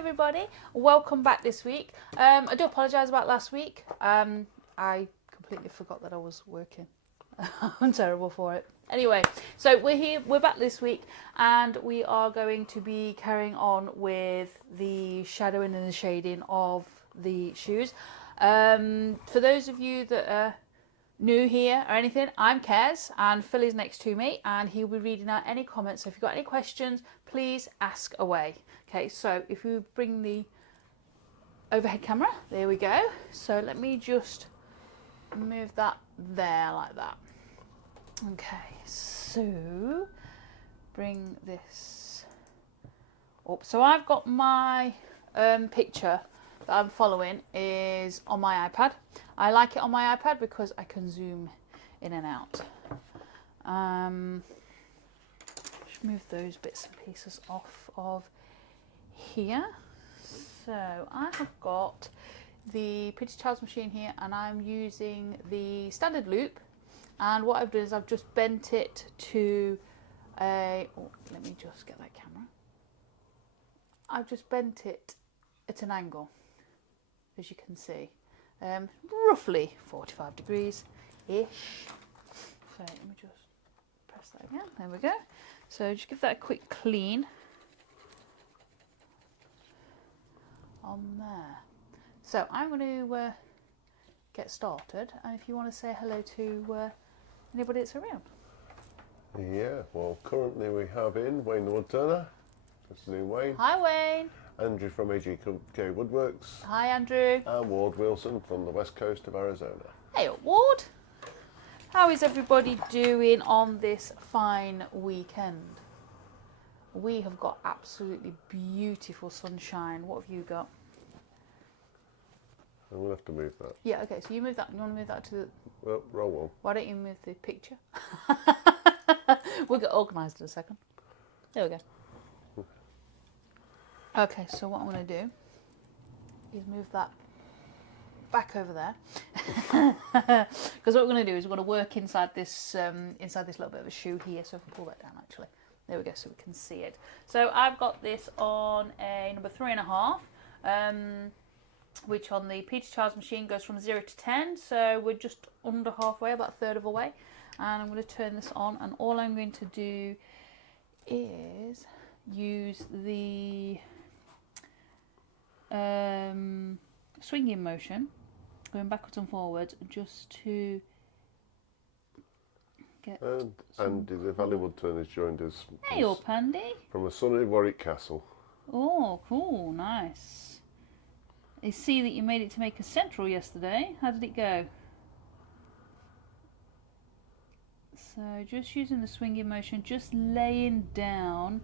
everybody, welcome back this week. I do apologise about last week. I completely forgot that I was working. I'm terrible for it. Anyway, so we're back this week, and we are going to be carrying on with the shadowing and the shading of the shoes. For those of you that are new here or anything, I'm Kez, and Phil is next to me, and he'll be reading out any comments. So if you've got any questions, please ask away. Okay, so if you bring the overhead camera, there we go. So let me just move that there like that. Okay, so bring this up. So I've got my picture that I'm following is on my iPad. I like it on my iPad because I can zoom in and out. Just move those bits and pieces off of here. So I have got the Pretty Child's machine here, and I'm using the standard loop, and what I've done is I've just bent it to a, oh, let me just get that camera. I've just bent it at an angle, as you can see, roughly 45 degrees ish. So let me just press that again, there we go. So just give that a quick clean on there. So I'm going to get started, and if you want to say hello to anybody that's around. Yeah, well, currently we have in Wayne the Woodturner. That's the new Wayne. Hi Wayne. Andrew from AGK Woodworks. Hi Andrew. And Ward Wilson from the west coast of Arizona. Hey Ward. How is everybody doing on this fine weekend? We have got absolutely beautiful sunshine. What have you got? I'm going to have to move that. Yeah, okay, so you move that. You want to move that to the... Well, roll on. Why don't you move the picture? We'll get organised in a second. There we go. Okay, so what I'm going to do is move that back over there. Because what we're going to do is we're going to work inside this little bit of a shoe here. So I can pull that down actually. There we go, so we can see it. So I've got this on a number 3.5. Which on the Peter Child's machine goes from 0 to 10, so we're just under halfway, about a third of the way. And I'm going to turn this on, and all I'm going to do is use the swinging motion, going backwards and forwards, just to get. And Andy, the Valley Woodturner, has joined us. Hey up, Andy. From a sunny Warwick Castle. Oh, cool, nice. I see that you made it to make a central yesterday. How did it go? So just using the swinging motion, just laying down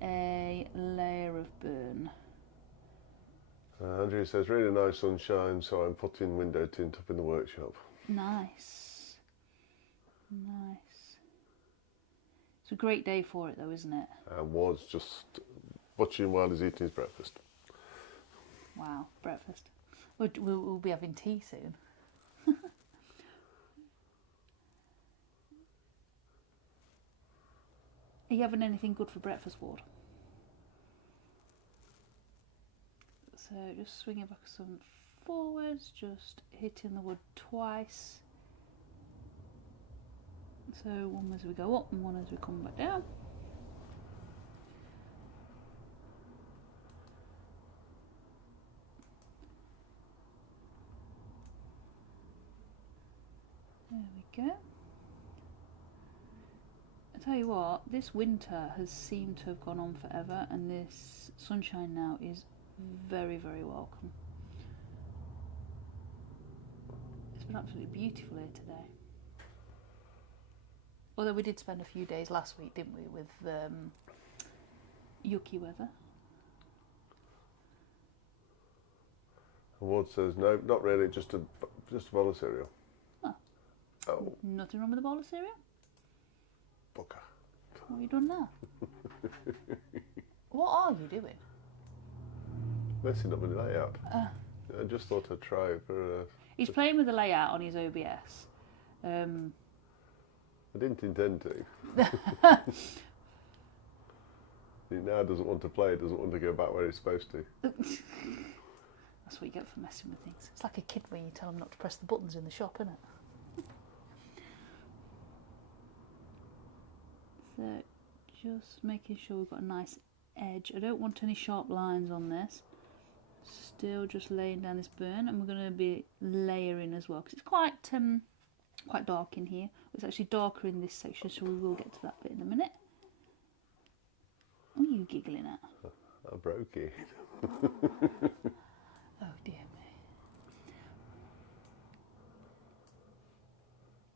a layer of burn. Andrew says, really nice sunshine, so I'm putting window tint up in the workshop. Nice. Nice. It's a great day for it though, isn't it? Ward's just watching while he's eating his breakfast. Wow, breakfast. We'll be having tea soon. Are you having anything good for breakfast, Ward? So just swinging back some forwards, just hitting the wood twice. So one as we go up and one as we come back down. There we go. I tell you what, this winter has seemed to have gone on forever, and this sunshine now is very, very welcome. It's been absolutely beautiful here today. Although we did spend a few days last week, didn't we, with yucky weather. Ward says, no, not really, just a bowl of cereal. Oh. Nothing wrong with a bowl of cereal? Bugger. What have you done now? What are you doing? Messing up with the layout. I just thought I'd try for... He's playing with the layout on his OBS. I didn't intend to. He now doesn't want to play, doesn't want to go back where he's supposed to. That's what you get for messing with things. It's like a kid when you tell them not to press the buttons in the shop, isn't it? So, just making sure we've got a nice edge. I don't want any sharp lines on this. Still just laying down this burn, and we're going to be layering as well because it's quite dark in here. It's actually darker in this section, so we will get to that bit in a minute. What are you giggling at? I broke it. Oh dear me.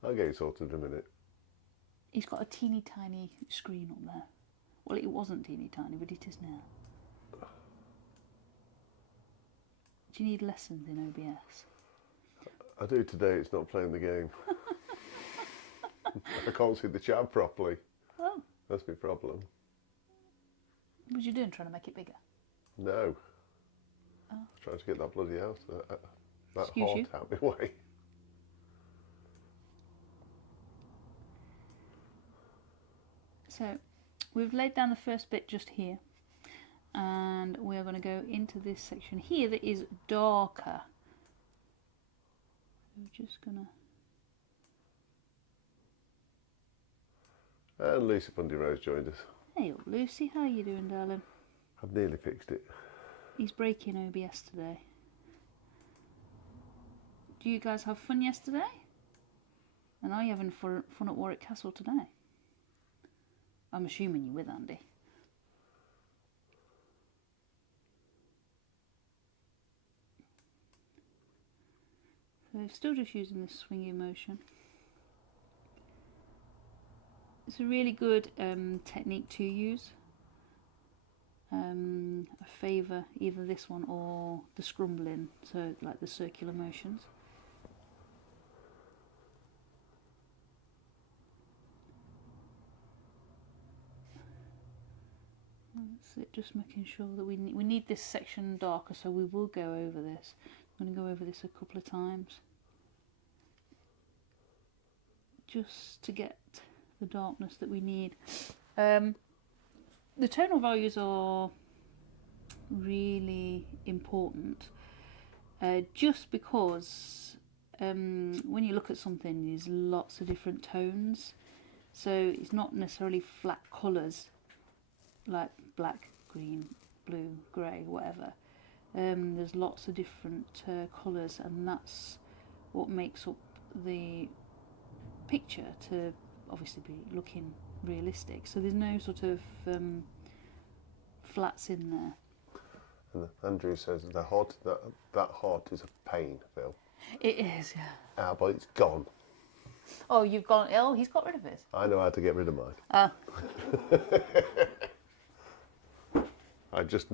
I'll get it sorted in a minute. He's got a teeny tiny screen up there. Well, it wasn't teeny tiny, but it is now. Do you need lessons in OBS? I do today, it's not playing the game. I can't see the chat properly. Oh. That's my problem. What was you doing, trying to make it bigger? No. Oh. Trying to get that bloody house, that Excuse heart you? out my way. So, we've laid down the first bit just here. And we are going to go into this section here that is darker. We're just going to... And Lucy Bundy Rose joined us. Hey Lucy, how are you doing, darling? I've nearly fixed it. He's breaking OBS today. Do you guys have fun yesterday? And are you having fun at Warwick Castle today? I'm assuming you're with Andy. So still just using this swinging motion. It's a really good technique to use. I favour either this one or the scrumbling, so like the circular motions. That's it, just making sure that we need this section darker, so we will go over this. I'm going to go over this a couple of times just to get the darkness that we need. The tonal values are really important just because when you look at something there's lots of different tones, so it's not necessarily flat colours like black, green, blue, grey, whatever. There's lots of different colours, and that's what makes up the picture to obviously be looking realistic. So there's no sort of flats in there. And Andrew says that heart is a pain, Phil. It is, yeah. Ah, but it's gone. Oh, you've gone ill? He's got rid of his? I know how to get rid of mine. Oh. I just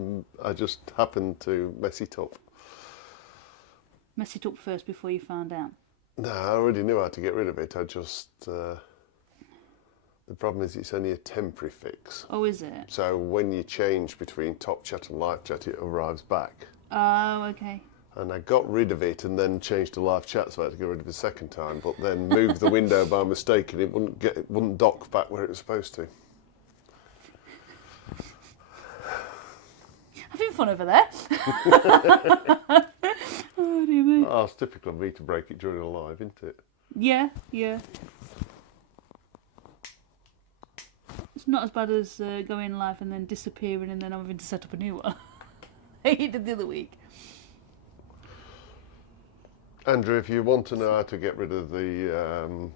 happened to mess it up. Mess it up first before you found out? No, I already knew how to get rid of it. I just... the problem is it's only a temporary fix. Oh, is it? So when you change between top chat and live chat, it arrives back. Oh, okay. And I got rid of it and then changed to live chat, so I had to get rid of it a second time, but then moved the window by mistake and it wouldn't dock back where it was supposed to. Having fun over there. Oh dear me. Oh, it's typical of me to break it during a live, isn't it? Yeah, yeah. It's not as bad as going live and then disappearing and then having to set up a new one. I did the other week. Andrew, if you want to know how to get rid of the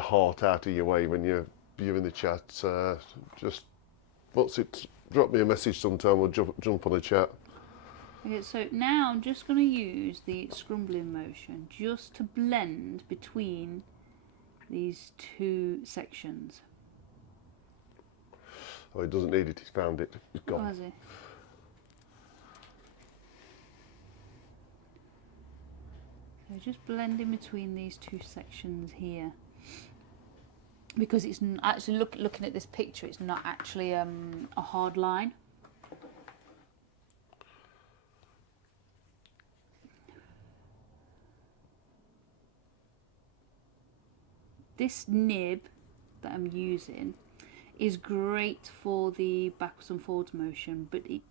heart out of your way when you're viewing the chat, just drop me a message sometime. We'll jump on a chat. Okay, so now I'm just going to use the scrumbling motion just to blend between these two sections. Oh, he doesn't need it. He's found it. It's gone. Oh, has he? So just blending between these two sections here, because it's actually looking at this picture, it's not actually a hard line. This nib that I'm using is great for the backwards and forwards motion, but it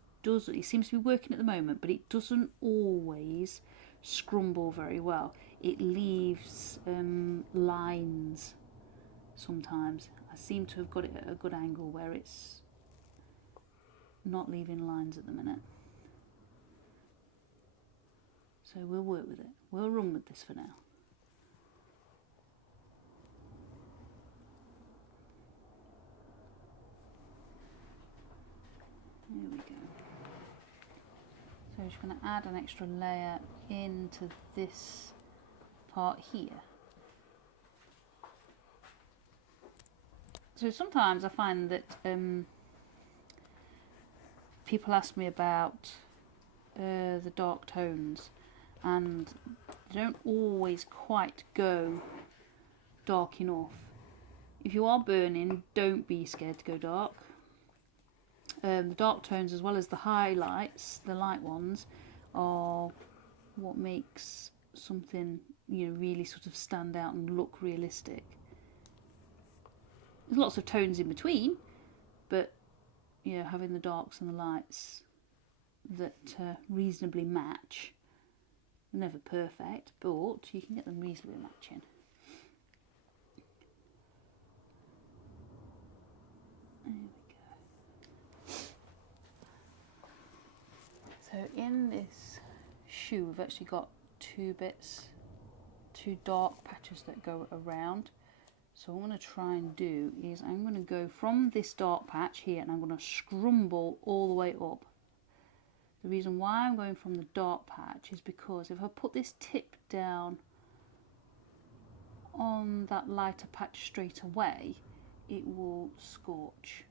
seems to be working at the moment, but it doesn't always scrumble very well. It leaves lines sometimes. I seem to have got it at a good angle where it's not leaving lines at the minute. So we'll work with it. We'll run with this for now. Here we go. So we're just going to add an extra layer into this part here. So sometimes I find that people ask me about the dark tones, and they don't always quite go dark enough. If you are burning, don't be scared to go dark. The dark tones, as well as the highlights, the light ones, are what makes something, you know, really sort of stand out and look realistic. There's lots of tones in between, but you know, having the darks and the lights that reasonably match. Never perfect, but you can get them reasonably matching. There we go. So in this shoe we've actually got two dark patches that go around. So what I'm going to try and do is I'm going to go from this dark patch here and I'm going to scrumble all the way up. The reason why I'm going from the dark patch is because if I put this tip down on that lighter patch straight away, it will scorch.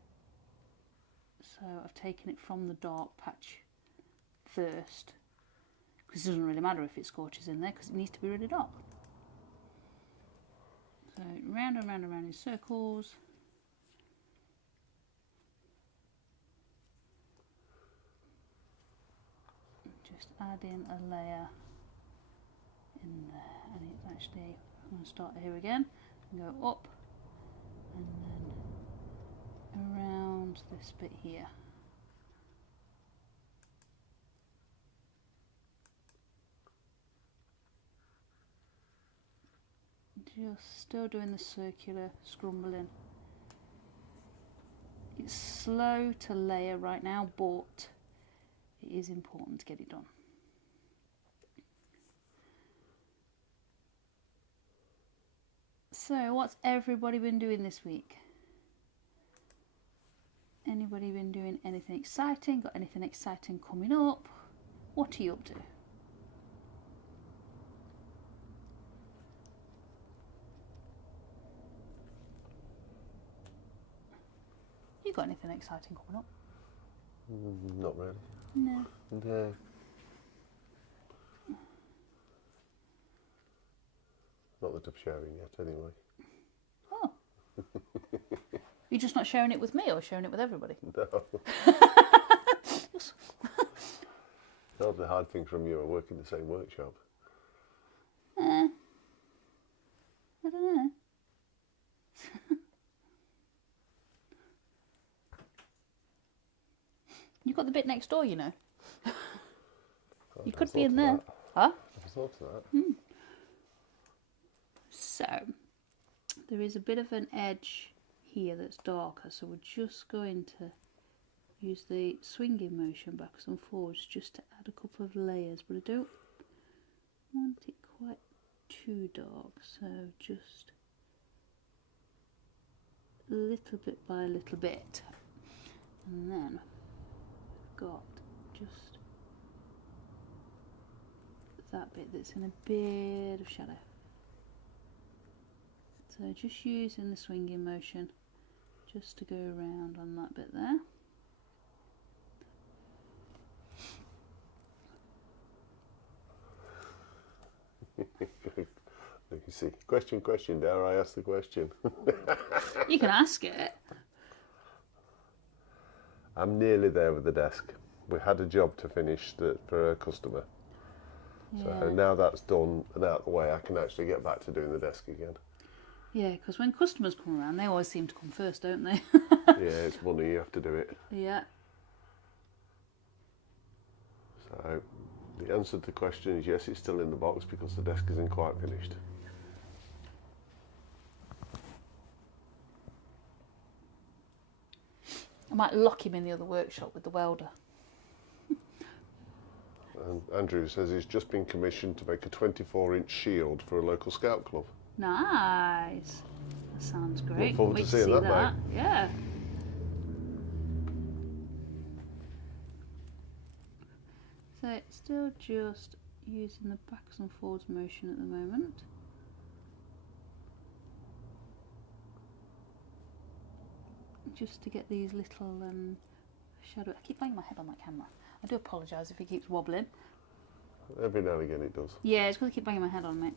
So I've taken it from the dark patch first, because it doesn't really matter if it scorches in there because it needs to be really dark. So round and round and round in circles. Just add in a layer in there, and it's actually, I'm going to start here again and go up and then around this bit here. Just still doing the circular scrumbling. It's slow to layer right now, but it is important to get it done. So what's everybody been doing this week? Anybody been doing anything exciting? Got anything exciting coming up? What are you up to? You got anything exciting coming up? Not really. No. No. Not that I'm sharing yet, anyway. Oh. You're just not sharing it with me or sharing it with everybody? No. That was the hard thing from you. I work in the same workshop. I don't know. You've got the bit next door, you know. You could be in there. Huh? I thought of that. So, there is a bit of an edge here that's darker, so we're just going to use the swinging motion backwards and forwards just to add a couple of layers, but I don't want it quite too dark, so just a little bit by a little bit. And then we've got just that bit that's in a bit of shadow. So just using the swinging motion just to go around on that bit there. You see, question, dare I ask the question? You can ask it. I'm nearly there with the desk. We had a job to finish for a customer. Yeah. So now that's done and out of the way, I can actually get back to doing the desk again. Yeah, because when customers come around, they always seem to come first, don't they? Yeah, it's money, you have to do it. Yeah. So the answer to the question is yes, it's still in the box because the desk isn't quite finished. I might lock him in the other workshop with the welder. And Andrew says he's just been commissioned to make a 24-inch shield for a local scout club. Nice. That sounds great. Look forward Wait to seeing that, mate. Yeah. So it's still just using the backs and forwards motion at the moment. Just to get these little shadow. I keep banging my head on that camera. I do apologise if it keeps wobbling. Every now and again it does. Yeah, it's because I keep banging my head on it.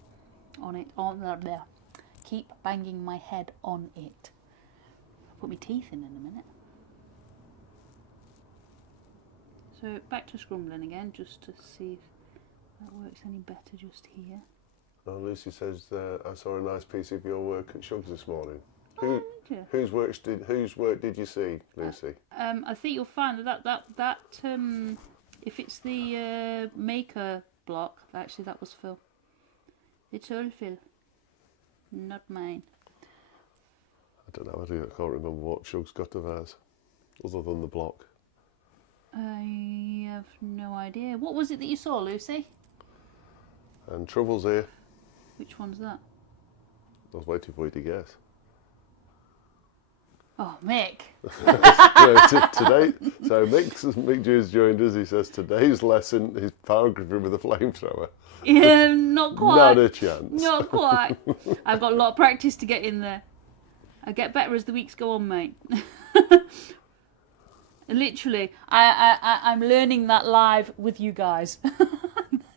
There. Keep banging my head on it. I'll put my teeth in a minute. So back to scrumbling again, just to see if that works any better just here. Oh, Lucy says I saw a nice piece of your work at Shugs this morning. Yeah. Whose work did you see, Lucy? I think you'll find that if it's the maker block, actually that was Phil. It's all Phil, not mine. I don't know. I can't remember what Shugs got of ours, other than the block. I have no idea. What was it that you saw, Lucy? And Trouble's here. Which one's that? I was waiting for you to guess. Oh, Mick. Today, so Mick Jew's joined us. He says today's lesson is pyrography with a flamethrower. Yeah, not quite. Not a chance. Not quite. I've got a lot of practice to get in there. I get better as the weeks go on, mate. Literally, I'm learning that live with you guys.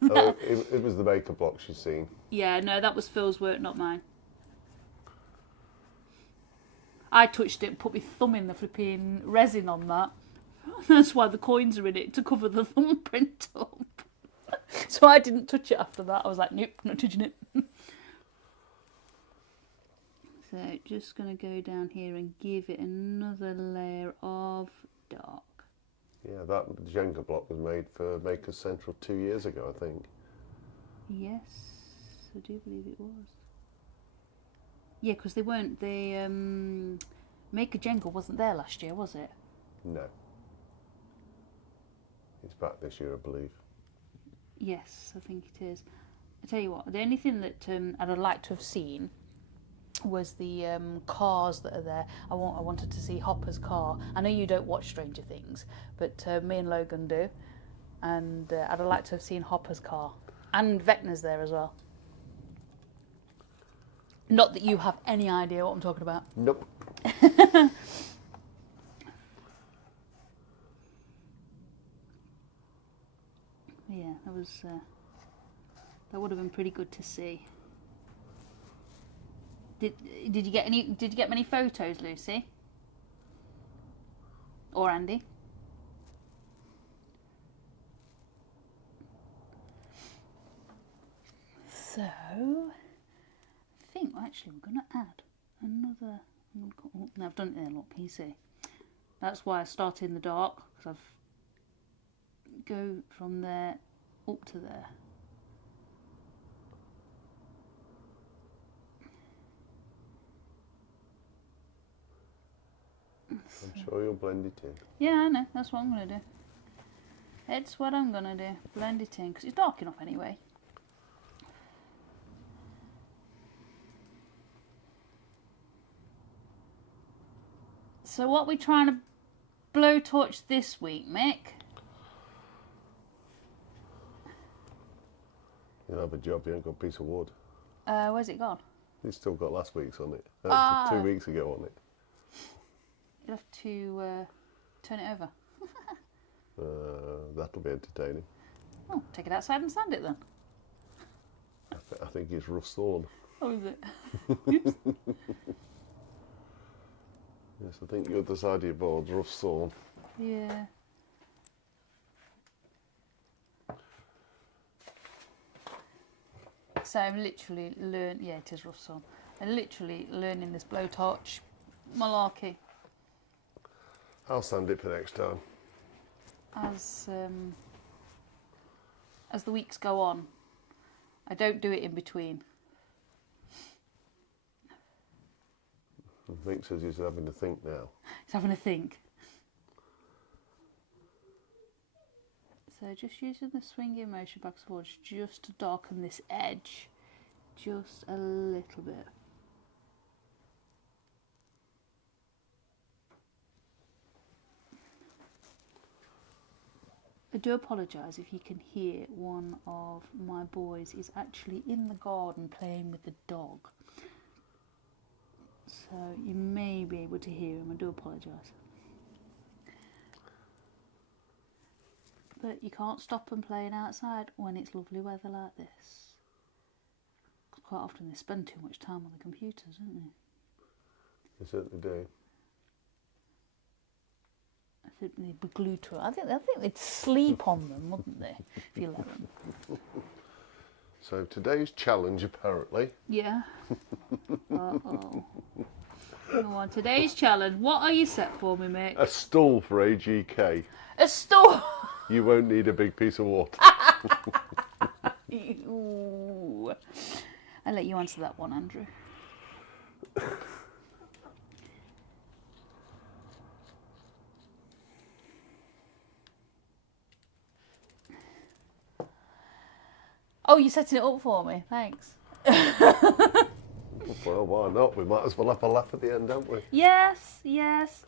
Oh, it was the maker block she's seen. Yeah, no, that was Phil's work, not mine. I touched it and put my thumb in the flipping resin on that. That's why the coins are in it, to cover the thumbprint up. So I didn't touch it after that. I was like, nope, not touching it. So just going to go down here and give it another layer of dark. Yeah, that Jenga block was made for Makers Central 2 years ago, I think. Yes, I do believe it was. Yeah, because they weren't. The Maker Jenga wasn't there last year, was it? No. It's back this year, I believe. Yes, I think it is. I tell you what, the only thing that I'd have liked to have seen was the cars that are there. I wanted to see Hopper's car. I know you don't watch Stranger Things, but me and Logan do, and I'd have liked to have seen Hopper's car, and Vecna's there as well. Not that you have any idea what I'm talking about. Nope. Yeah, that was that would have been pretty good to see. Did you get any? Did you get many photos, Lucy? Or Andy? So, I think actually we're going to add another. Oh, no, I've done it there. Look, can you see? That's why I started in the dark, because I've go from there up to there. I'm sure you'll blend it in. Yeah, I know. That's what I'm going to do. It's what I'm going to do. Blend it in, because it's dark enough anyway. So what are we trying to blowtorch this week, Mick? You'll have a job, you ain't got a piece of wood. Where's it gone? It's still got last week's on it. 2 weeks ago on it. You'll have to turn it over. That'll be entertaining. Oh, take it outside and sand it then. I think it's rough sawn. Oh, is it? Yes, I think the other side of your board's rough sawn. Yeah. So I've literally learned, yeah, it is rough sawn. and literally learning this blowtorch malarkey I'll sand it for next time. As the weeks go on. I don't do it in between. Mick says he's having to think now. He's having to think. So just using the swinging motion back and forwards just to darken this edge just a little bit. I do apologise if you can hear one of my boys is actually in the garden playing with the dog. So you may be able to hear him, I do apologise. But you can't stop them playing outside when it's lovely weather like this. Quite often they spend too much time on the computers, don't they? They certainly do. I think they'd be glued to it. I think they'd sleep on them, wouldn't they, if you let them? So today's challenge, apparently. Yeah. Uh-oh. Go on, today's challenge. What are you set for me, mate? A stall for AGK. A store. You won't need a big piece of water. Ooh. I'll let you answer that one, Andrew. Oh, you're setting it up for me. Thanks. Well, why not? We might as well have a laugh at the end, don't we? Yes, yes.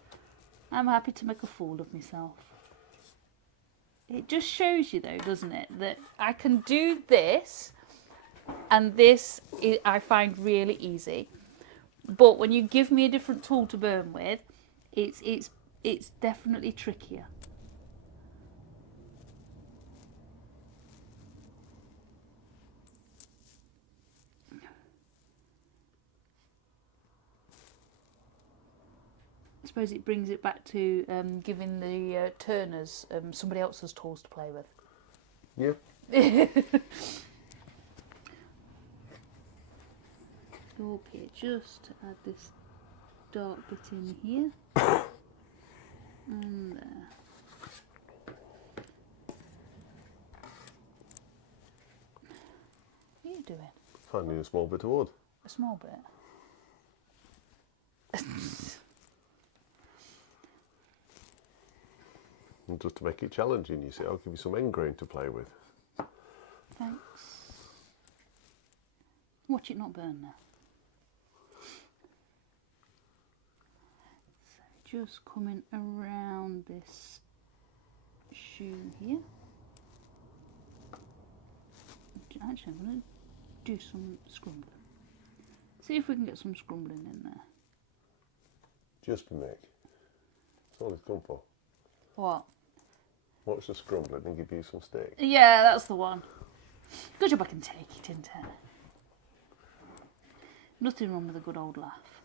I'm happy to make a fool of myself. It just shows you, though, doesn't it, that I can do this, and this I find really easy. But when you give me a different tool to burn with, it's definitely trickier. I suppose it brings it back to giving the turners somebody else's tools to play with. Yeah. Okay, just add this dark bit in here. And there. What are you doing? Finding a small bit of wood. A small bit. And just to make it challenging, you see, I'll give you some end grain to play with. Thanks. Watch it not burn now. So just coming around this shoe here. Actually, I'm going to do some scrumbling. See if we can get some scrumbling in there. Just for Mick. That's all it's come for. What? Watch the scrumbling and give you some stick. Yeah, that's the one. Good job I can take it, isn't it? Nothing wrong with a good old laugh.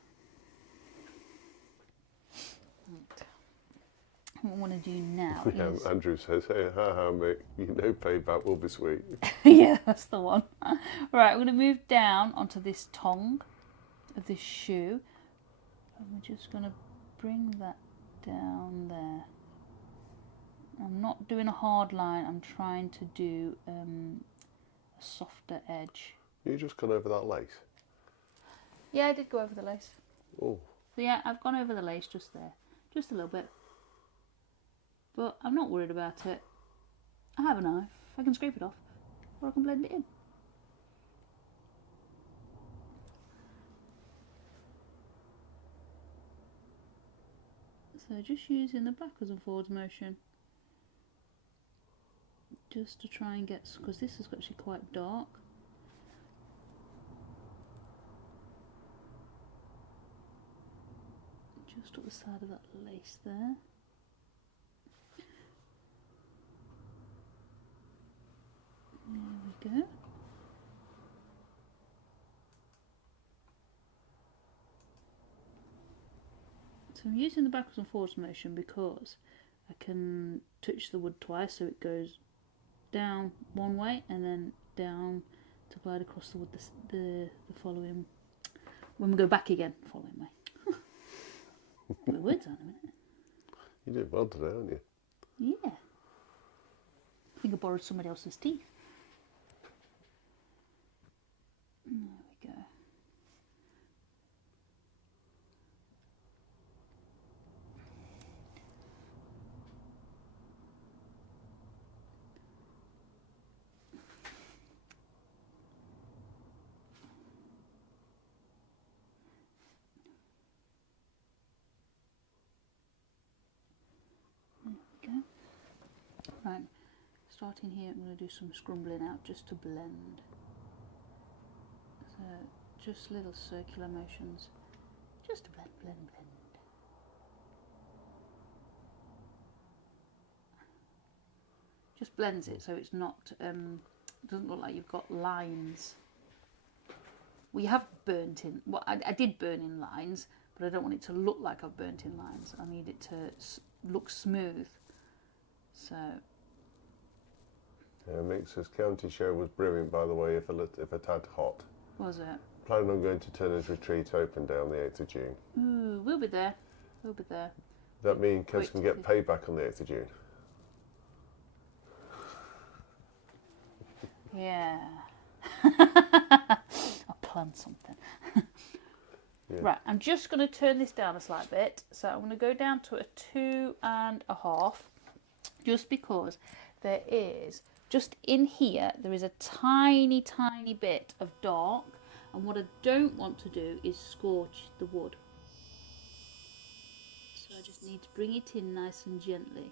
What I want to do now Yeah, is... Andrew says, hey, ha Mick, you know payback will be sweet. Yeah, that's the one. Right, I'm going to move down onto this tongue of this shoe. And we're just going to bring that down there. I'm not doing a hard line, I'm trying to do a softer edge. You just gone over that lace? Yeah, I did go over the lace. Oh. So yeah, I've gone over the lace just there. Just a little bit. But I'm not worried about it. I have a knife. I can scrape it off. Or I can blend it in. So just using the backwards and forwards motion. Just to try and get, because this is actually quite dark. Just up the side of that lace there. There we go. So I'm using the backwards and forwards motion because I can touch the wood twice, so it goes down one way and then down to glide across the wood the following when we go back again, following me. Put my words on a minute. You did well today, haven't you? Yeah. I think I borrowed somebody else's teeth. There we go. Right, starting here, I'm going to do some scrumbling out just to blend. So, just little circular motions, just to blend, blend, blend. Just blends it so it's not, doesn't look like you've got lines. We have burnt in, well, I did burn in lines, but I don't want it to look like I've burnt in lines. I need it to look smooth. So. Yeah, Mixer's county show was brilliant, by the way, if a tad hot. Was it? Planning on going to Turner's Retreat open day on the 8th of June. Ooh, we'll be there. We'll be there. Does that mean Kez can get paid back on the 8th of June? Yeah. I'll plan something. Yeah. Right, I'm just going to turn this down a slight bit. So I'm going to go down to a 2.5, just because there is, just in here, there is a tiny, tiny bit of dark. And what I don't want to do is scorch the wood. So I just need to bring it in nice and gently.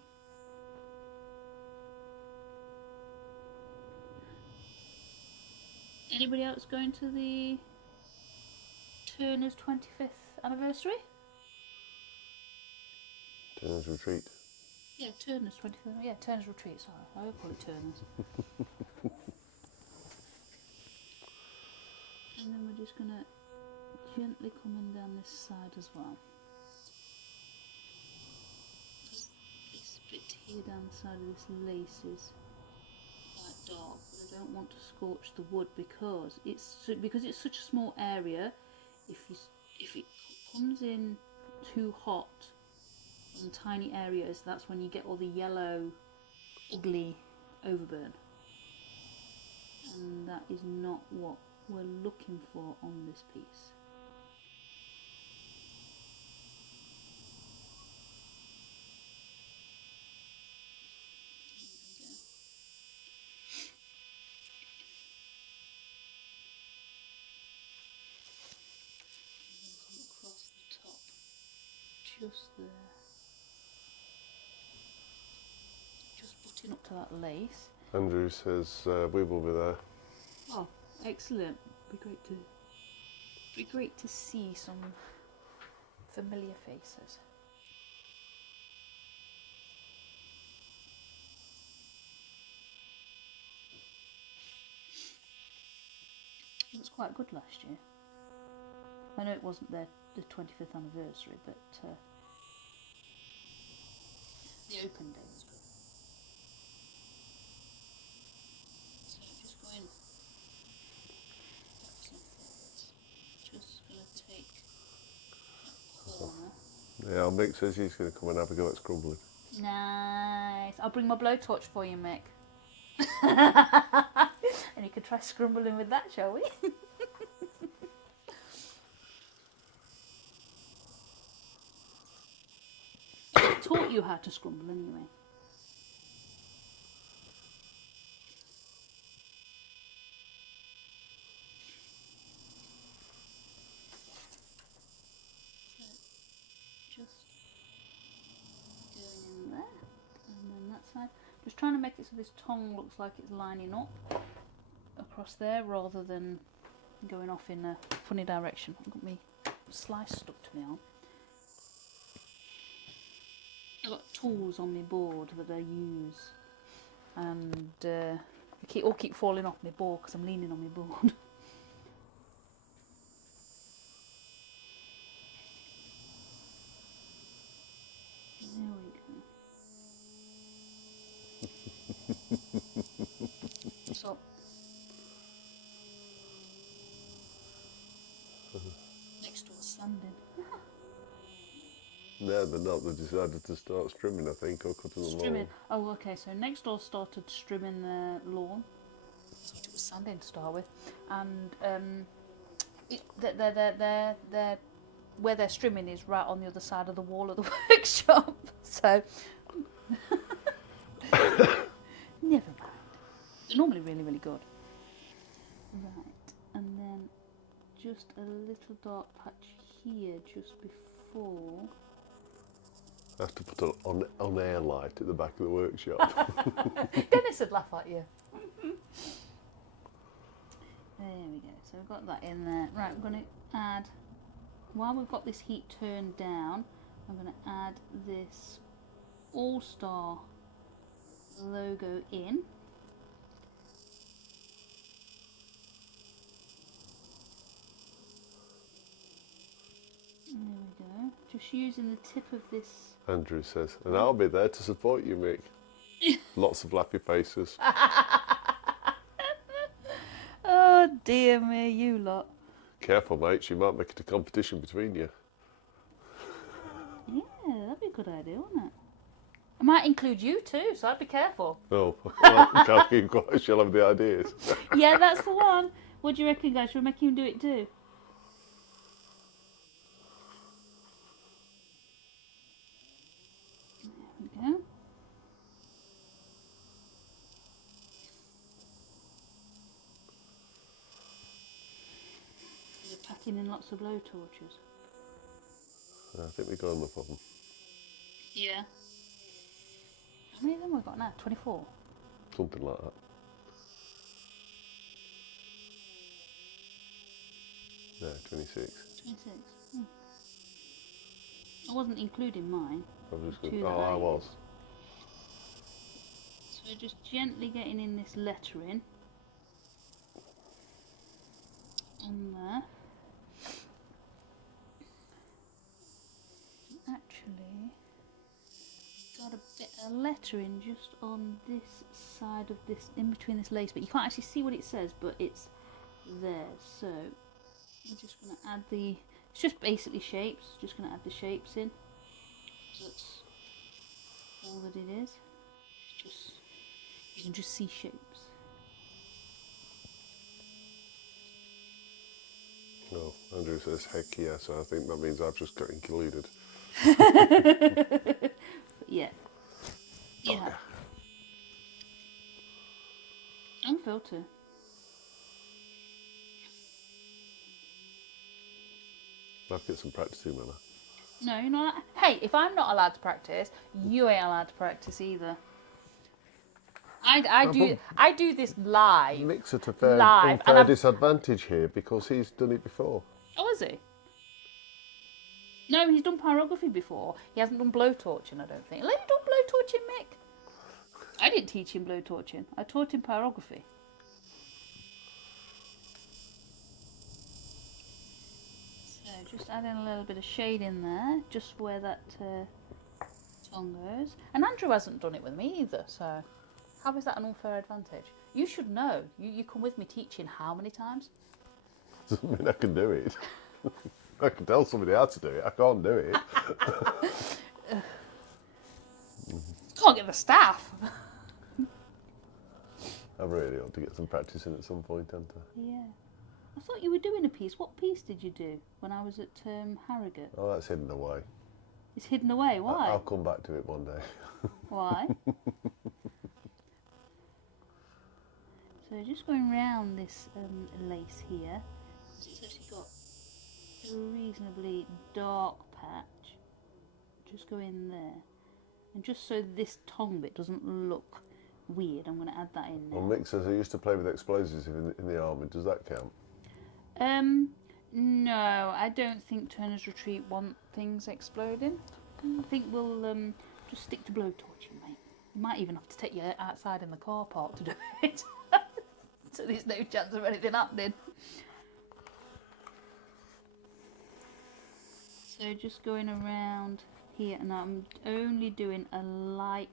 Anybody else going to the Turner's 25th anniversary? Turner's Retreat. Yeah, Turner's 25th. Yeah, Turner's Retreat. Sorry, I will call it Turner's. And then we're just going to gently come in down this side as well. This bit here down the side of this lace is quite dark, but I don't want to scorch the wood because it's such a small area. If it comes in too hot on tiny areas, that's when you get all the yellow, ugly overburn, and that is not what we're looking for on this piece. Across the top, just there, just butting up to that lace. Andrew says we will be there. Oh, excellent! Be great to see some familiar faces. It was quite good last year. I know it wasn't the 25th anniversary, but the open day was good. So just going backwards and forwards. Just going to take that corner. Yeah, Mick says he's going to come and have a go at scrubbling. Nice. I'll bring my blowtorch for you, Mick. And you can try scrumbling with that, shall we? I taught you how to scrumble anyway. So just going in there, and then that side. Just trying to make it so this tongue looks like it's lining up across there rather than going off in a funny direction. I've got my slice stuck to my arm. I've got tools on my board that I use, and they keep falling off my board because I'm leaning on my board. There we go. So No, they're not. They decided to start strimming, I think, or cutting the Strimming. lawn. Oh, okay. So next door started strimming their lawn. It was sanding to start with, and they're where they're strimming is right on the other side of the wall of the workshop. So never mind. They're normally really, really good. Right, and then just a little dark patch here just before. I have to put on air light at the back of the workshop. Dennis would laugh at you. There we go. So we've got that in there. Right, I'm going to add, while we've got this heat turned down, I'm going to add this All Star logo in. There we go. Just using the tip of this. Andrew says, and I'll be there to support you, Mick. Lots of lappy faces. Oh dear me, you lot. Careful, mate. She might make it a competition between you. Yeah, that'd be a good idea, wouldn't it? I might include you too, so I'd be careful. Oh, well, can't keep quiet. She'll have the ideas. Yeah, that's the one. What do you reckon, guys? Should we make him do it too? There we go. You're packing in lots of blow torches. I think we've got enough of them. Yeah. How many of them have we got now? 24? Something like that. No, 26. 26. I wasn't including mine. I was just Two going, that oh, I was. So we're just gently getting in this lettering on there. Actually, got a bit of lettering just on this side of this, in between this lace, but you can't actually see what it says, but it's there. So I'm just going to add the, it's just basically shapes, just going to add the shapes in. That's all that it is. Just, you can just see shapes. Oh, Andrew says, heck yeah, so I think that means I've just got included. Yeah. Yeah. And filter. I'll get some practicing, man. No, you're not. Hey, if I'm not allowed to practice, you ain't allowed to practice either. I do this live. Mick's at a fair, Live, unfair and disadvantage here because he's done it before. Oh, is he? No, he's done pyrography before. He hasn't done blowtorching, I don't think. Have you done blowtorching, Mick? I didn't teach him blowtorching. I taught him pyrography. So just adding a little bit of shade in there, just where that tongue goes. And Andrew hasn't done it with me either, so how is that an unfair advantage? You should know. You come with me teaching how many times? Doesn't mean I can do it. I can tell somebody how to do it. I can't do it. Can't get the staff. I really ought to get some practice in at some point, haven't I? Yeah. I thought you were doing a piece. What piece did you do when I was at Harrogate? Oh, that's hidden away. It's hidden away. Why? I'll come back to it one day. Why? So just going round this lace here. It's actually got a reasonably dark patch. Just go in there. And just so this tongue bit doesn't look weird, I'm going to add that in now. Well, Mick says I used to play with explosives in the army. Does that count? No, I don't think Turner's Retreat want things exploding. I think we'll just stick to blowtorching, mate. You might even have to take you outside in the car park to do it. So there's no chance of anything happening. So just going around here, and I'm only doing a light,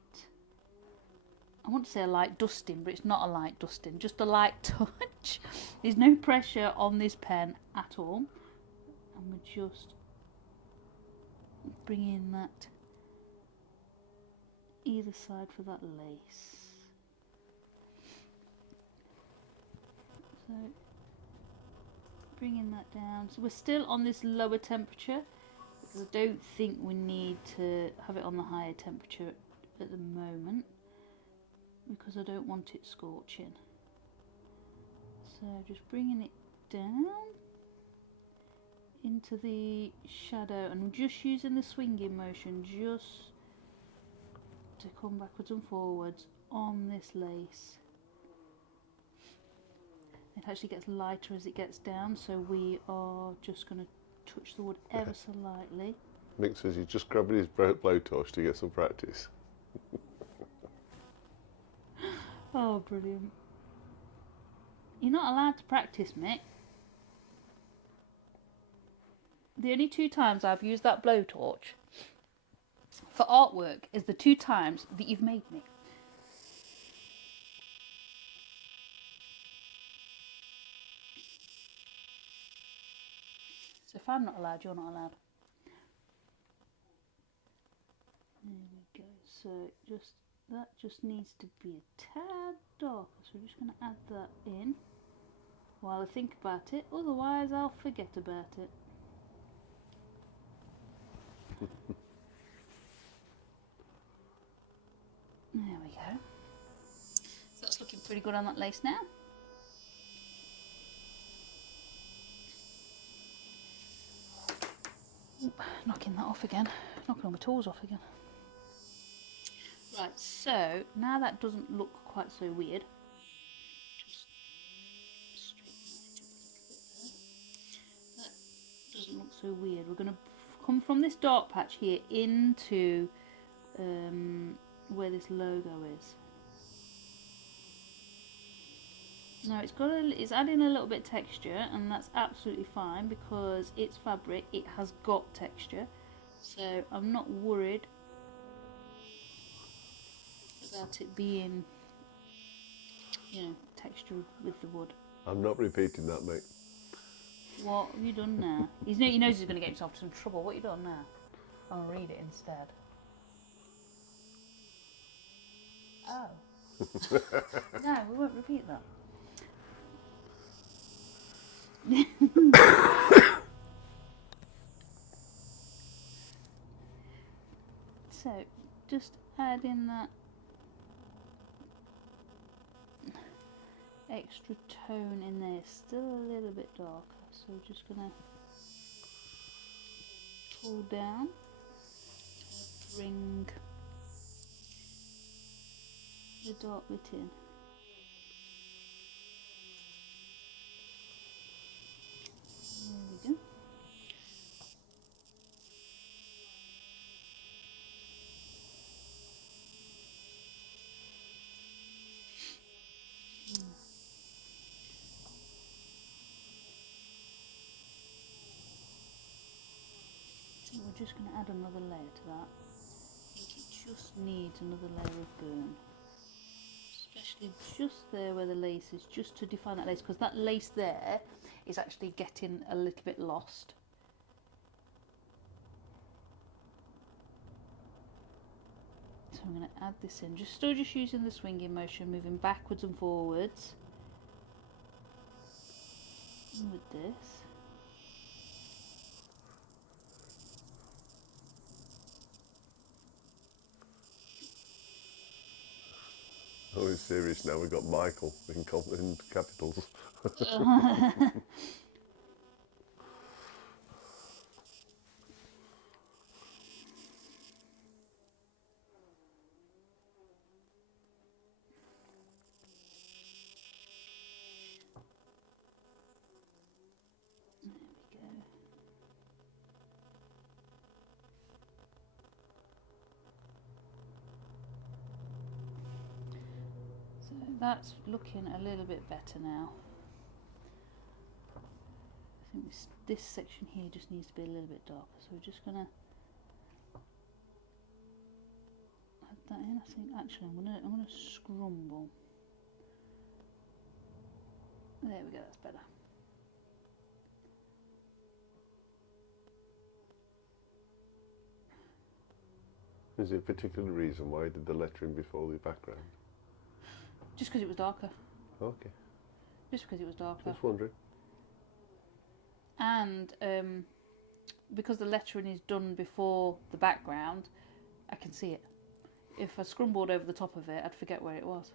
I want to say a light dusting, but it's not a light dusting, just a light touch. There's no pressure on this pen at all. And we're just bring in that either side for that lace. So bringing that down. So we're still on this lower temperature because I don't think we need to have it on the higher temperature at the moment because I don't want it scorching. So just bringing it down into the shadow and just using the swinging motion just to come backwards and forwards on this lace. It actually gets lighter as it gets down, so we are just going to touch the wood ever so lightly. Mick says he's just grabbing his blowtorch to get some practice. Oh, brilliant. You're not allowed to practice, Mick. The only 2 times I've used that blowtorch for artwork is the 2 times that you've made me. So if I'm not allowed, you're not allowed. There we go. So that just needs to be a tad darker. So we're just going to add that in while I think about it. Otherwise, I'll forget about it. There we go. That's looking pretty good on that lace now. Knocking that off again. Knocking all my tools off again. Right, so now that doesn't look quite so weird. Just straighten that edge up a little bit there. That doesn't look so weird. We're going to come from this dark patch here into where this logo is. Now it's adding a little bit of texture, and that's absolutely fine because it's fabric, it has got texture, so I'm not worried about it being, you know, textured with the wood. I'm not repeating that, mate. What have you done now? He knows he's going to get himself into some trouble. What have you done now? I'll read it instead. Oh. No, we won't repeat that. So just add in that extra tone in there, still a little bit darker, so we're just gonna pull down, bring the dark bit in. There we go. So we're just going to add another layer to that. I think it just needs another layer of burn. Especially just there where the lace is, just to define that lace, because that lace there is actually getting a little bit lost. So I'm going to add this in, still just using the swinging motion, moving backwards and forwards with this. Oh, it's serious now. We've got Michael in capitals. That's looking a little bit better now. I think this section here just needs to be a little bit darker, so we're just going to add that in. I think actually I'm gonna scrumble. There we go, that's better. Is there a particular reason why you did the lettering before the background? Just because it was darker. Okay. Just because it was darker. Just wondering. And because the lettering is done before the background, I can see it. If I scrumbled over the top of it, I'd forget where it was.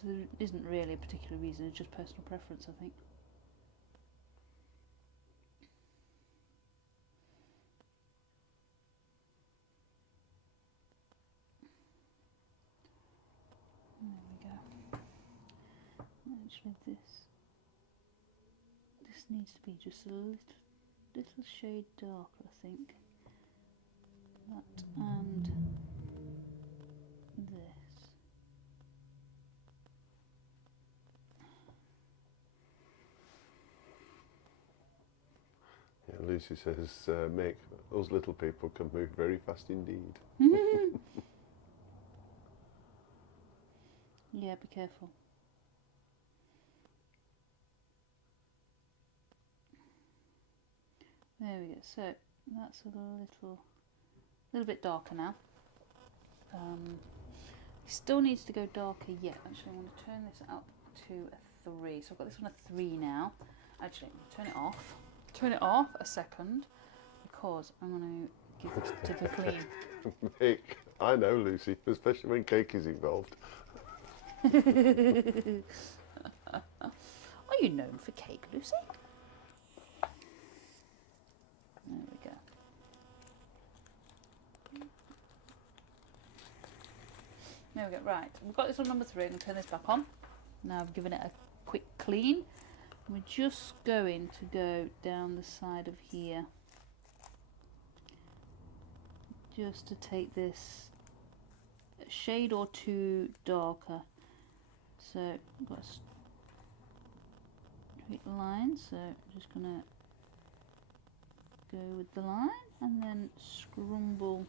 So there isn't really a particular reason, it's just personal preference, I think. There we go. Actually, this needs to be just a little shade darker, I think. That and this. Yeah, Lucy says, make those little people can move very fast indeed. Yeah, be careful. There we go. So that's a little bit darker now. It still needs to go darker yet. Actually, I want to turn this up to a 3. So I've got this on a 3 now. Actually, turn it off. Turn it off a second because I'm going to give it a tip of clean. Mick, I know Lucy, especially when cake is involved. Are you known for cake, Lucy? There we go. There we go. Right, we've got this on number 3. I'm going to turn this back on. Now I've given it a quick clean. We're just going to go down the side of here, just to take this a shade or 2 darker. So I've got a straight line, so I'm just going to go with the line and then scrumble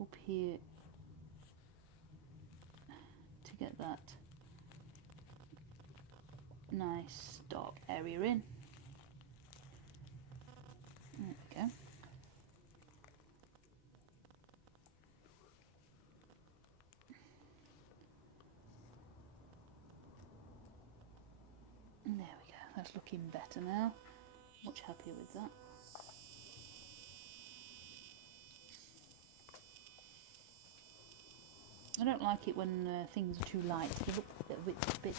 up here to get that nice dark area in. There we go. And there we go, that's looking better now. Much happier with that. I don't like it when things are too light. They look a bit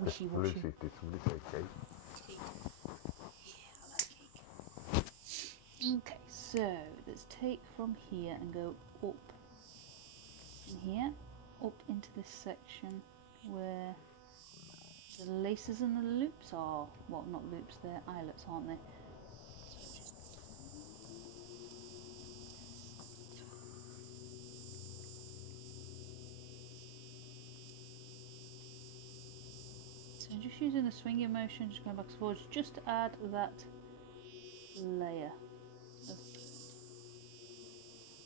wishy-washy. Lucy, did somebody say cake? Cake. Yeah, I like cake. Okay, so let's take from here and go up in here, up into this section where the laces and the loops are. Well, not loops, they're eyelets, aren't they? So I'm just using the swinging motion, just going back and forwards, just to add that layer of burn.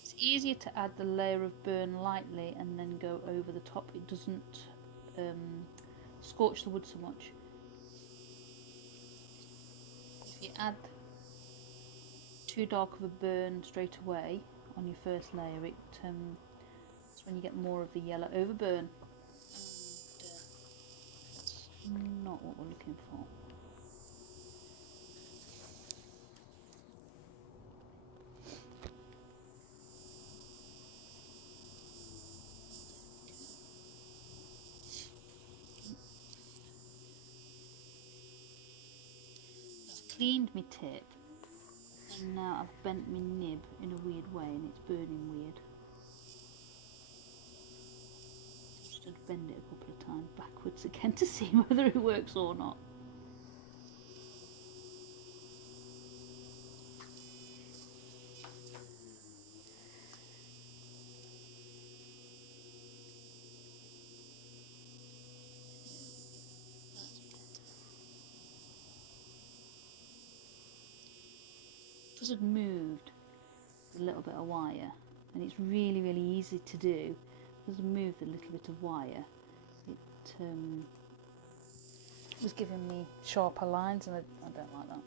It's easier to add the layer of burn lightly and then go over the top. It doesn't scorch the wood so much. If you add too dark of a burn straight away on your first layer, it's when you get more of the yellow over burn. Not what we're looking for. I've cleaned my tip and now I've bent my nib in a weird way and it's burning weird. To bend it a couple of times backwards again to see whether it works or not. Because I've moved a little bit of wire and it's really easy to do. Because I've moved a little bit of wire, it was giving me sharper lines and I don't like that.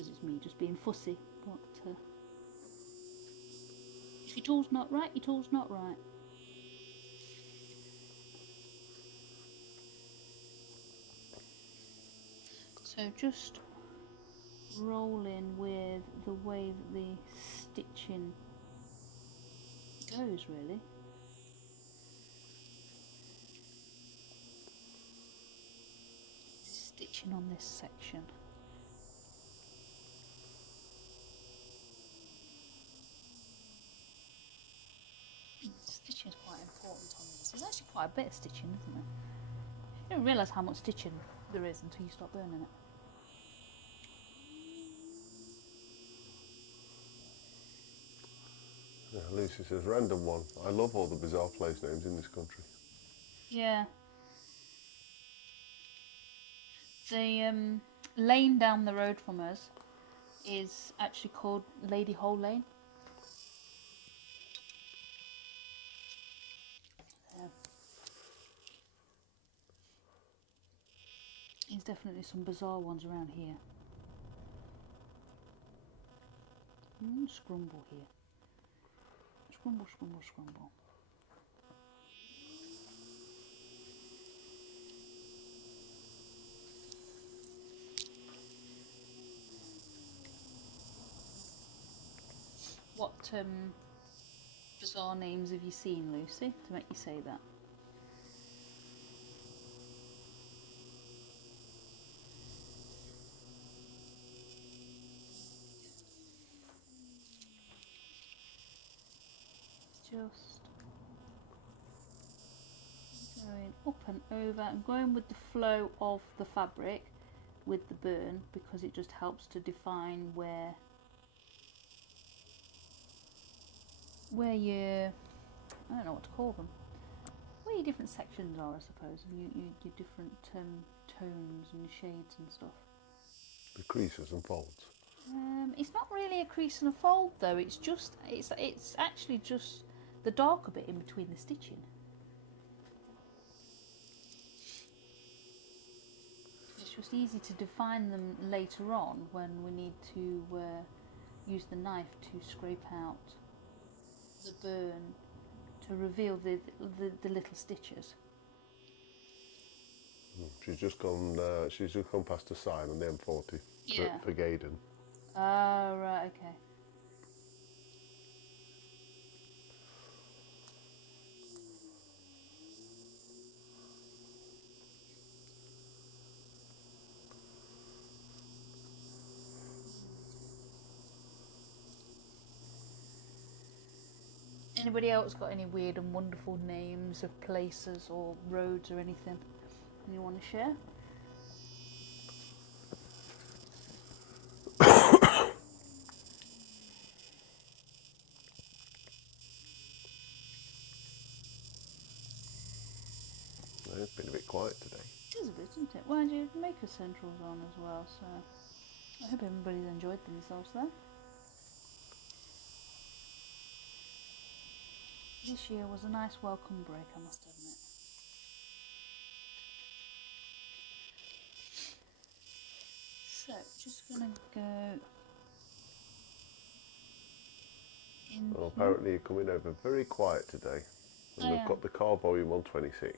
suppose it's me just being fussy, but if your tool's not right, your tool's not right. So just roll in with the way that the stitching goes, really. Stitching on this section. Stitching is quite important on these. There's actually quite a bit of stitching, isn't there? You don't realise how much stitching there is until you start burning it. Yeah, Lucy says, random one. I love all the bizarre place names in this country. Yeah. The lane down the road from us is actually called Lady Hole Lane. There's definitely some bizarre ones around here. Scrumble here. Scrumble, scrumble, scrumble. What bizarre names have you seen, Lucy, to make you say that? Just going up and over. I'm going with the flow of the fabric with the burn because it just helps to define where your, I don't know what to call them, where your different sections are, I suppose, your different tones and shades and stuff. The creases and folds. It's not really a crease and a fold though. It's actually just the darker bit in between the stitching. It's just easy to define them later on when we need to use the knife to scrape out the burn to reveal the little stitches. She's just gone past a sign on the M40 for Gaydon. Oh, right, okay. Anybody else got any weird and wonderful names of places or roads or anything you want to share? It's been a bit quiet today. It is a bit, isn't it? Well, you Maker Central's on as well, so I hope everybody's enjoyed themselves there. This year was a nice welcome break, I must admit. So, just gonna go in. Well, apparently you're coming over very quiet today. And we've got the car volume on 26.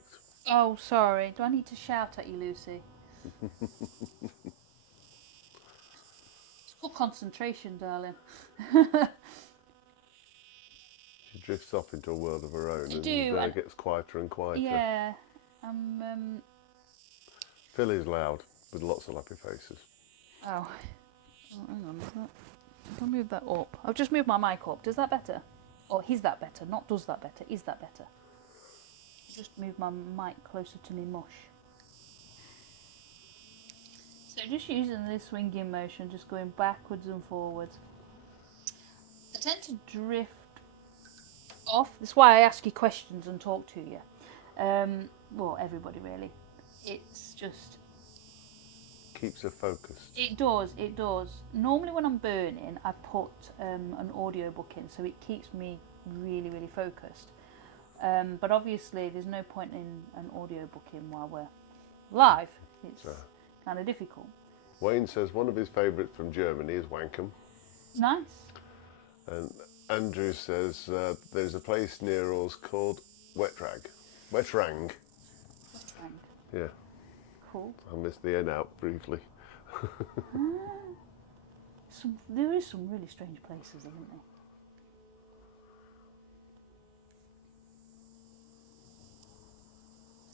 Oh, sorry. Do I need to shout at you, Lucy? It's called concentration, darling. She drifts off into a world of her own and gets quieter and quieter. Yeah. Phil is loud with lots of lappy faces. Oh, hang on. I'll move that up. I've just moved my mic up. Does that better? Or is that better? Not does that better. Is that better? Just move my mic closer to me mush. So just using this swinging motion, just going backwards and forwards. I tend to drift off. That's why I ask you questions and talk to you. Well, everybody really. It's just... keeps her focused. It does. Normally when I'm burning, I put an audio book in, so it keeps me really, really focused. But obviously there's no point in an audio book in while we're live. It's kind of difficult. Wayne says one of his favourites from Germany is Wankum. Nice. And Andrew says there's a place near us called Wetrang. Wetrang. Yeah. Cool. I missed the N out briefly. There is some really strange places, isn't there?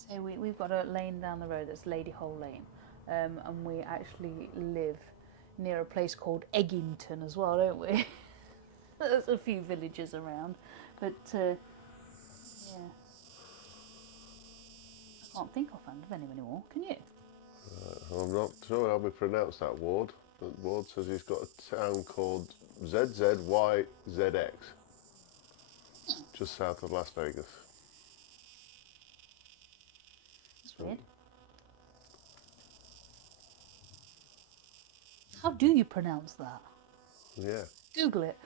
So we've got a lane down the road that's Lady Hole Lane, and we actually live near a place called Eggington as well, don't we? There's a few villages around, but yeah, I can't think offhand of any anymore. Can you? I'm not sure how we pronounce that ward. The ward says he's got a town called ZZYZX, just south of Las Vegas. That's weird. How do you pronounce that? Yeah. Google it.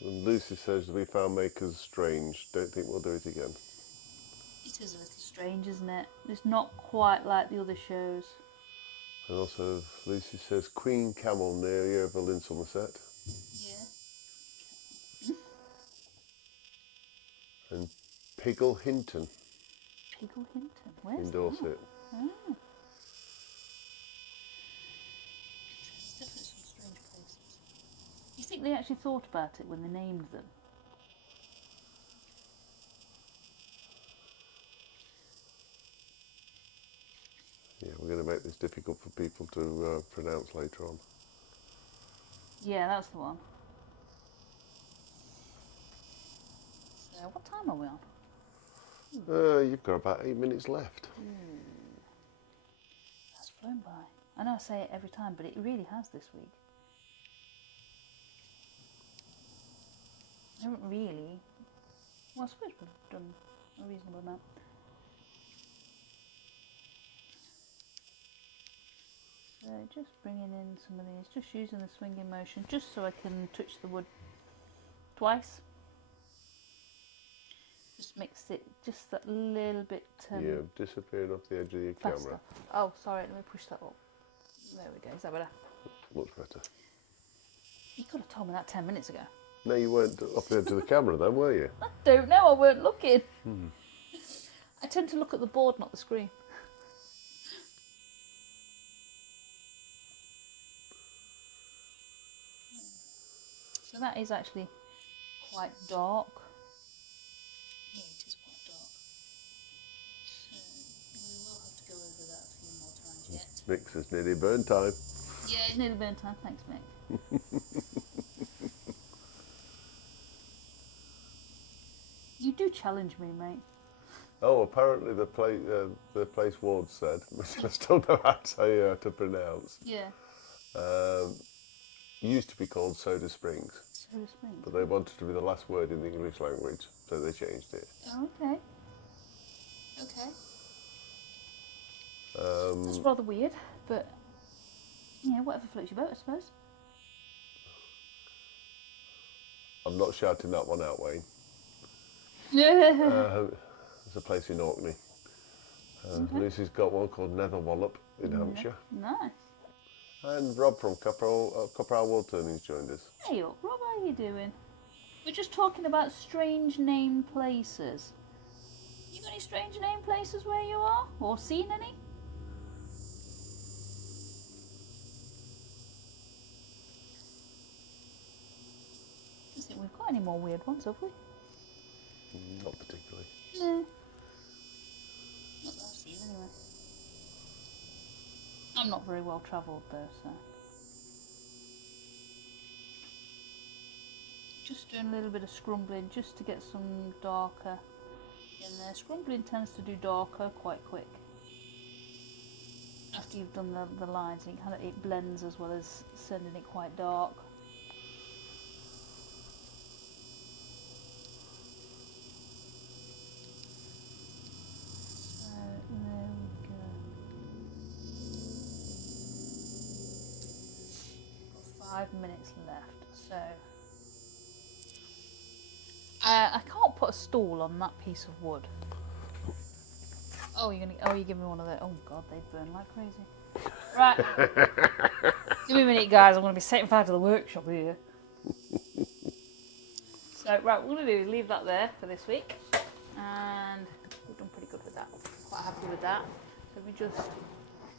And Lucy says we found Makers strange. Don't think we'll do it again. It is a little strange, isn't it? It's not quite like the other shows. And also Lucy says Queen Camel near Yeovil in Somerset. Yeah. And Piggle Hinton Piggle Hinton. Where's in Dorset. Ah. There's definitely some strange places. You think they actually thought about it when they named them? Yeah, we're going to make this difficult for people to pronounce later on. Yeah, that's the one. So, what time are we on? You've got about 8 minutes left. That's flown by. I know I say it every time, but it really has this week. I haven't really... Well, I suppose we've done a reasonable amount. So just bringing in some of these, just using the swinging motion, just so I can touch the wood twice. Just makes it just that little bit Yeah, disappearing off the edge of your faster. camera. Oh, sorry, let me push that up. There we go, is that better? Much better. You could have told me that 10 minutes ago. No, you weren't off the edge of the camera then, were you? I don't know, I weren't looking. I tend to look at the board, not the screen. So that is actually quite dark. Yeah, it is quite dark. So we will have to go over that a few more times yet. Nick says nearly burn time. Yeah, it's nearly burn time. Thanks, Mick. You do challenge me, mate. Oh, apparently the place Ward said, which I still don't know how to say to pronounce. Yeah. Used to be called Soda Springs. Soda Springs. But they wanted to be the last word in the English language, so they changed it. Oh, okay. Okay. That's rather weird, but yeah, whatever floats your boat, I suppose. I'm not shouting that one out, Wayne. Yeah. There's a place in Orkney. Lucy's got one called Netherwallop in Hampshire. Nice. And Rob from Copperall Woodturning's joined us. Hey up, Rob, how are you doing? We're just talking about strange name places. You got any strange name places where you are? Or seen any? I don't think we've got any more weird ones, have we? Not particularly. No. Not that I've seen anyway. I'm not very well travelled though, so. Just doing a little bit of scrumbling just to get some darker in there. Scrumbling tends to do darker quite quick. After you've done the lines, it blends as well as sending it quite dark. So there we go. Got 5 minutes left, so I can't put a stool on that piece of wood. Oh, you're giving me one of those. Oh God, they burn like crazy. Right. Give me a minute, guys. I'm going to be setting fire to the workshop here. So, right, what we're going to do is leave that there for this week. And we've done pretty good with that. Quite happy with that. So we just,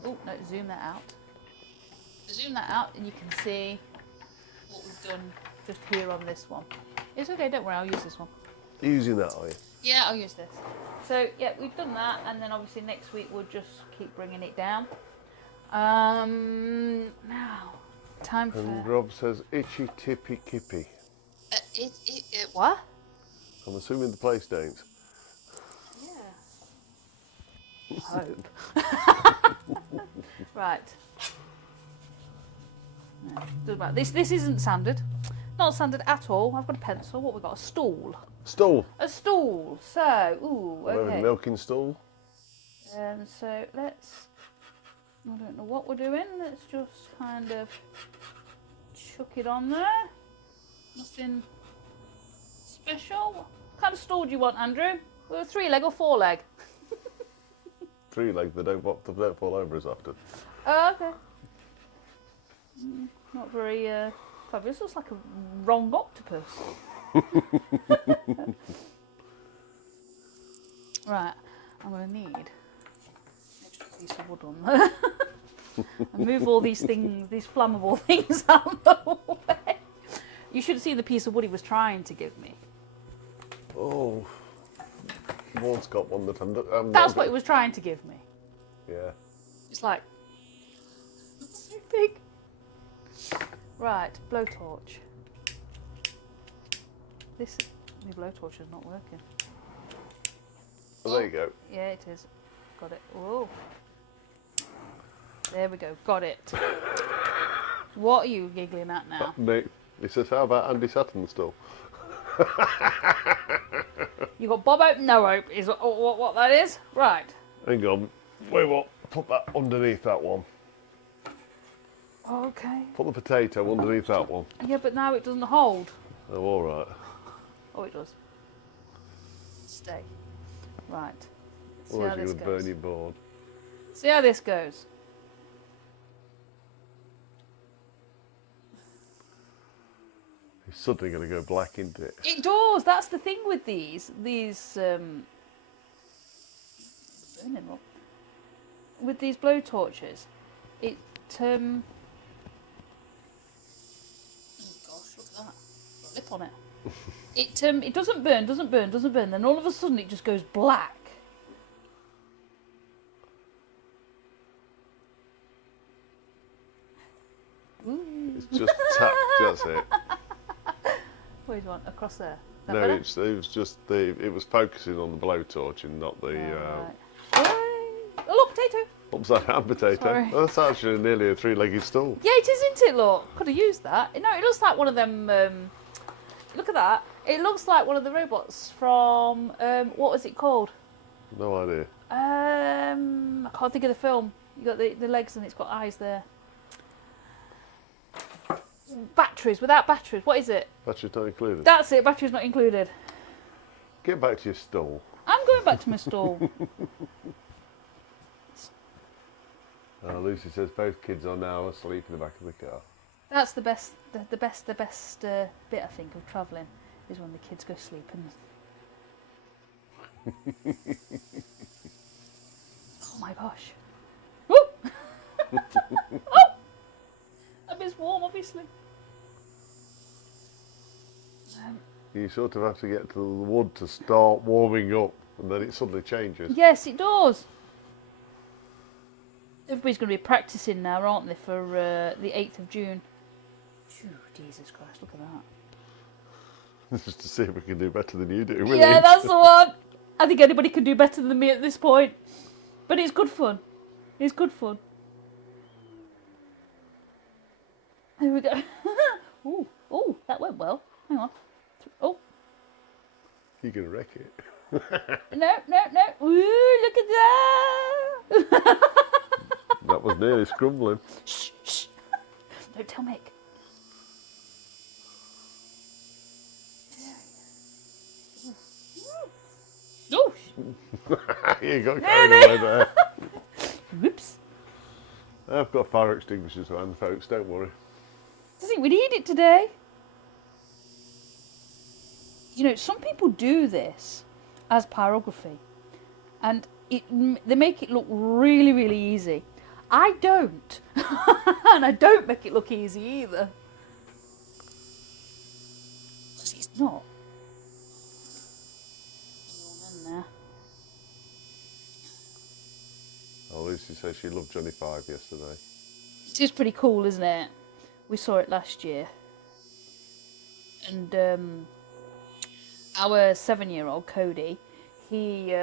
oh no, zoom that out. Zoom that out and you can see what we've done just here on this one. It's okay, don't worry, I'll use this one. Using that, are you? Yeah, I'll use this. So yeah, we've done that, and then obviously next week we'll just keep bringing it down. Now, time for... And Rob says, itchy tippy kippy. What? I'm assuming the PlayStations. Yeah. Hope. Right. No, doesn't matter. This isn't sanded. Not sanded at all. I've got a pencil. What have we got? A stool. Stool. A stool. So, ooh, okay. Milking stool. So let's... I don't know what we're doing. Let's just kind of chuck it on there. Nothing special. What kind of stool do you want, Andrew? Well, 3-leg or 4-leg? 3-leg, they don't fall over as often. Oh, okay. Not very fabulous. Looks like a wrong octopus. Right, I'm going to need an extra piece of wood on there. And move all these things, these flammable things out of the way. You should see the piece of wood he was trying to give me. Oh, Vaughn's got one that I'm That's what he was trying to give me. Yeah. It's like, so big. Right, blowtorch. My blowtorch is not working. Well, there you go. Yeah, it is. Got it. Whoa. There we go. Got it. What are you giggling at now? Nick, he says, how about Andy Sutton's stool? You got Bob Hope, no hope is what that is. Right. Hang on. Wait, what? Put that underneath that one. Okay. Put the potato underneath that one. Yeah, but now it doesn't hold. Oh, all right. Oh, it does. Stay. Right. See Otherwise how you're this going to burn goes. your board. See how this goes. It's suddenly going to go black, isn't it? It does. That's the thing with these burning up. With these blowtorches, it oh gosh, look at that. Got a lip on it. It doesn't burn. Then all of a sudden it just goes black. Ooh. It's just tapped, that's it. What do you want? Across there? No, it was just it was focusing on the blowtorch and not the Right. Oh look, potato! upside down potato. Sorry. Well, that's actually nearly a 3-legged stool. Yeah, it is, isn't it? Look, could have used that. No, it looks like one of them. Look at that. It looks like one of the robots from what was it called? No idea. I can't think of the film. You got the legs and it's got eyes there. Batteries, without batteries. What is it? Batteries not included. That's it. Batteries not included. Get back to your stool. I'm going back to my stall. Lucy says both kids are now asleep in the back of the car. That's the best. The best bit I think of travelling is when the kids go sleep and. Oh my gosh. Woo! Oh! That bit's warm, obviously. You sort of have to get to the wood to start warming up, and then it suddenly changes. Yes, it does. Everybody's going to be practising now, aren't they, for the 8th of June? Phew, Jesus Christ, look at that. Just to see if we can do better than you do. Really. Yeah, that's the one. I think anybody can do better than me at this point. But it's good fun. It's good fun. There we go. Ooh, ooh, that went well. Hang on. Oh. You're going to wreck it. No. Ooh, look at that. That was nearly scrumbling. Shh. Don't tell Mick. Oh, You got carried away there. Whoops. I've got fire extinguishers around, folks, don't worry. Does we need it today? You know, some people do this as pyrography, and they make it look really, really easy. I don't. And I don't make it look easy either. Because it's not. In there. Oh, Lucy says she loved Johnny 5 yesterday. It is pretty cool, isn't it? We saw it last year. And our 7-year-old Cody, he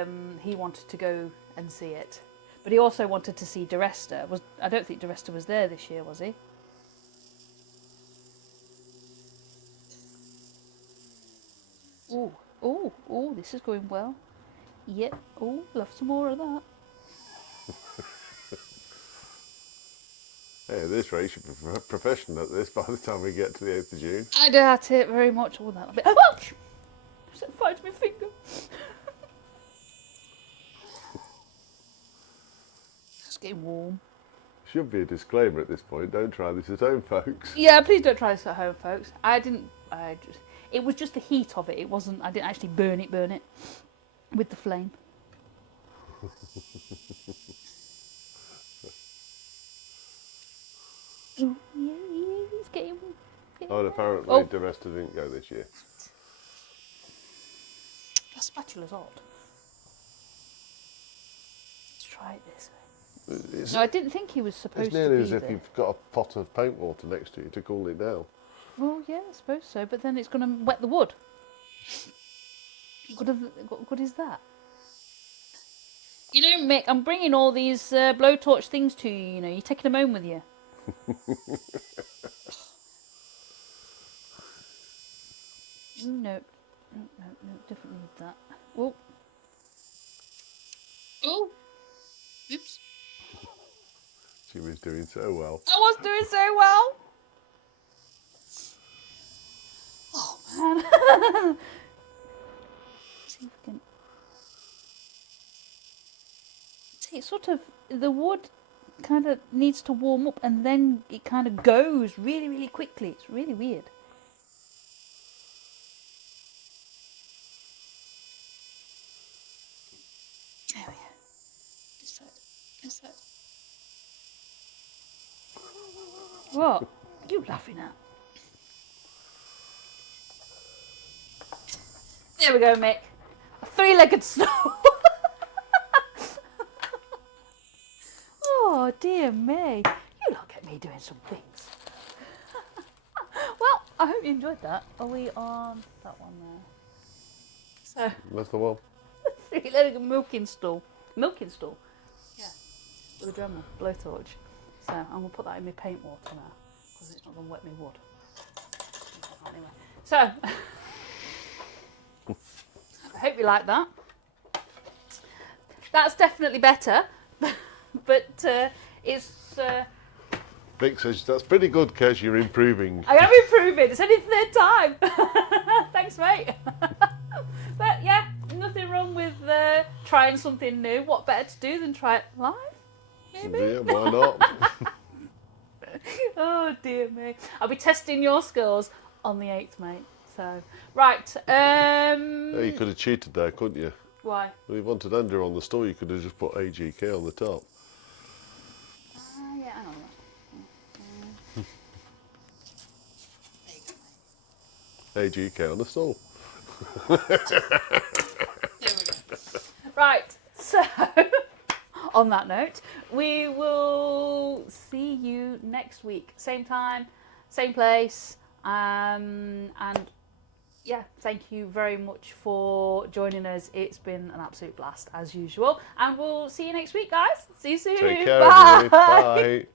wanted to go and see it. But he also wanted to see DeResta. I don't think DeResta was there this year, was he? Oh, this is going well. Yep. Oh, love some more of that. Hey, at this rate, you should be a professional at this by the time we get to the 8th of June. I doubt it very much. Oh, that bit. Oh, set fire to my finger. It's getting warm. Should be a disclaimer at this point. Don't try this at home, folks. Yeah, please don't try this at home, folks. It was just the heat of it. It wasn't. I didn't actually burn it with the flame. Oh, yeah, he's getting Oh, and apparently DeResta didn't go this year. That spatula's odd. Let's try it this way. No, I didn't think he was supposed to be there. It's nearly as if there. you've got a pot of paint water next to you to cool it down. Well, yeah, I suppose so, but then it's going to wet the wood. What good is that? You know, Mick, I'm bringing all these blowtorch things to you, you know. You're taking them home with you. No, definitely need that. Oh. Oh. Oops. She was doing so well. I was doing so well. Oh, man. See if we can... See, it's sort of... The wood kind of needs to warm up and then it kind of goes really, really quickly. It's really weird. There we go. This side. This side. What? What are you laughing at? There we go, Mick. A 3-legged snow. Oh, dear me. You look at me doing some things. Well, I hope you enjoyed that. Are we on that one there? So, That's the one. 3-legged milking stool. Milking stool? Yeah. With a drummer, blowtorch. So, I'm going to put that in my paint water now. Because it's not going to wet me wood. Anyway. So, I hope you like that. That's definitely better. But it's... Vic says, that's pretty good, Kez, you're improving. I am improving. It's only the 3rd time. Thanks, mate. But yeah, nothing wrong with trying something new. What better to do than try it live? Maybe? Yeah, why not? Oh, dear me. I'll be testing your skills on the 8th, mate. So, right. Yeah, you could have cheated there, couldn't you? Why? Well, you wanted under on the store, you could have just put AGK on the top. Yeah, hang on. There you go, mate. AGK on the stall. There we go. Right, so on that note, we will see you next week. Same time, same place. And yeah, thank you very much for joining us. It's been an absolute blast as usual. And we'll see you next week, guys. See you soon. Take care, Bye. everybody. Bye.